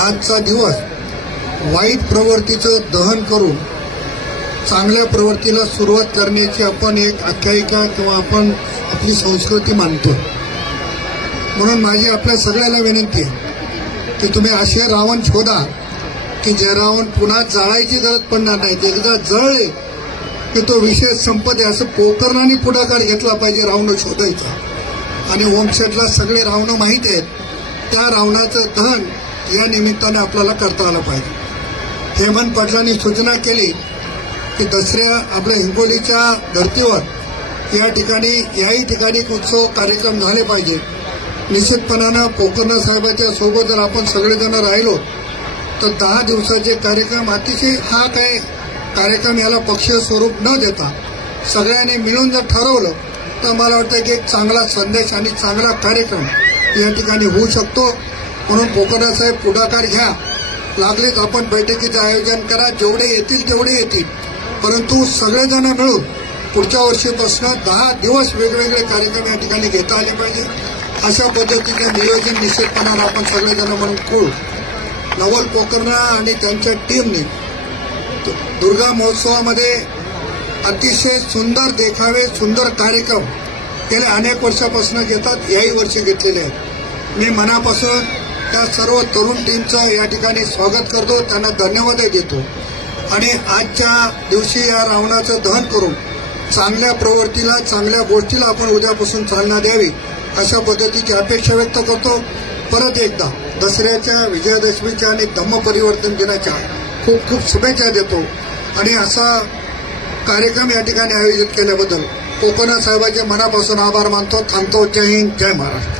आजचा दिवस वाईट प्रवृत्तीचं दहन करून चांगल्या प्रवृत्तीला सुरुवात करण्याची आपण एक आख्यायिका किंवा आपण आपली संस्कृती मानतो. म्हणून माझी आपल्या सगळ्याला विनंती आहे की तुम्ही असे रावण शोधा की जे रावण पुन्हा जाळायची गरज पडणार नाही एकदा जळले की तो विषय संपत आहे असं पोकरणाने पुढाकार घेतला पाहिजे रावण शोधायचा. आणि ओमशेटला सगळे रावणं माहीत आहेत त्या रावणाचं दहन या निमित्ताने आपल्याला करता आलं पाहिजे. हेमंत पाटलांनी सूचना केली की दसऱ्या आपल्या हिंगोलीच्या धर्तीवर या ठिकाणी याही ठिकाणी एक उत्सव कार्यक्रम झाले पाहिजे. निश्चितपणानं पोकर्ण साहेबाच्या सोबत जर आपण सगळेजण राहिलो तर दहा दिवसाचे कार्यक्रम अतिशय हा काय कार्यक्रम याला पक्षीय स्वरूप न देता सगळ्यांनी मिळून जर ठरवलं तर मला वाटतं की एक चांगला संदेश आणि चांगला कार्यक्रम या ठिकाणी होऊ शकतो. म्हणून पोकर्णा साहेब पुढाकार घ्या. लागलीच आपण बैठकीचं आयोजन करा. जेवढे येतील तेवढे येतील. परंतु सगळेजण मिळून पुढच्या वर्षीपासून दहा दिवस वेगवेगळे कार्यक्रम या ठिकाणी घेता आले पाहिजे. अशा पद्धतीचे नियोजन निश्चितपणानं आपण सगळेजण म्हणून करू नवल पोकरणा आणि त्यांच्या टीमने दुर्गा महोत्सवामध्ये अतिशय सुंदर देखावे सुंदर कार्यक्रम गेल्या अनेक वर्षापासून घेतात. याही वर्षी घेतलेले आहेत. मी मनापासून त्या सर्व तरुण टीमचं या ठिकाणी स्वागत करतो. त्यांना धन्यवादही देतो. आणि आजच्या दिवशी या रावणाचं दहन करून चांगल्या प्रवृत्तीला चांगल्या गोष्टीला आपण उद्यापासून चालना द्यावी अशा पद्धतीची अपेक्षा व्यक्त करतो. परत एकदा दसऱ्याच्या विजयादशमीच्या आणि धम्मपरिवर्तन दिनाच्या खूप खूप शुभेच्छा देतो. आणि असा कार्यक्रम या ठिकाणी आयोजित केल्याबद्दल कोकणा साहेबांचे मनापासून आभार मानतो. थांबतो. जय हिंद. जय महाराष्ट्र.